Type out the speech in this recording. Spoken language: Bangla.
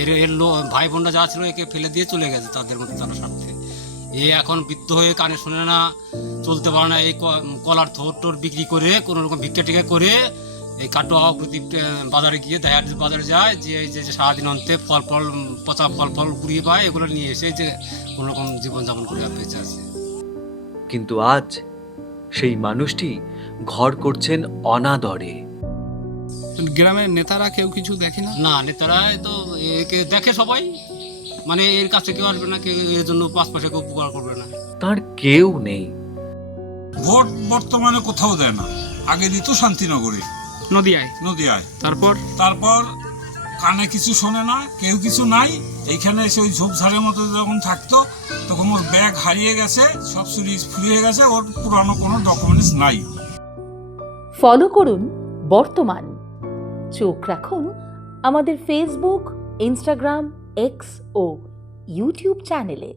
এর ভাই বোনরা যা ছিল একে ফেলে দিয়ে চলে গেছে তাদের মধ্যে তারা স্বার্থে। এ এখন বৃদ্ধ হয়ে কানে শোনে না, চলতে পারে না, এই কলার থোর টোর বিক্রি করে কোনো রকম ভিক্ষা টিকা করে এই কাটোয়া প্রদীপ বাজারে গিয়ে দেখার বাজারে যায়, যে এই যে সারাদিন অন্তে ফল পচা ফল কুড়িয়ে পায়, এগুলো নিয়ে এসে যে কোনো রকম জীবনযাপন করে বেঁচে আছে। কিন্তু আজ সেই মানুষটি ঘর করছেন অনাদরে। গ্রামের নেতারা কেউ কিছু দেখে না? না, নেতারা তো একে দেখে সবাই, মানে এর কাছে কেউ আসবে না, কেউ এর জন্য 5 পয়সা কেউ উপকার করবে না। তার কেউ নেই। ভোট বর্তমানে কোথাও দেয় না, আগে দিত শান্তিনগরে, নদিয়ায়। তারপর কানে কিছু শোনে না, কেউ কিছু নাই। এইখানে এসে ওই ঝোপঝাড়ের মতো যখন থাকতো তখন ওর ব্যাগ হারিয়ে গেছে, সব চুরি ফুরিয়ে গেছে, ওর পুরানো কোনো ডকুমেন্টস নাই। ফলো করুন বর্তমান, চোখ রাখুন আমাদের ফেসবুক, ইনস্টাগ্রাম, এক্স ও ইউটিউব চ্যানেলে।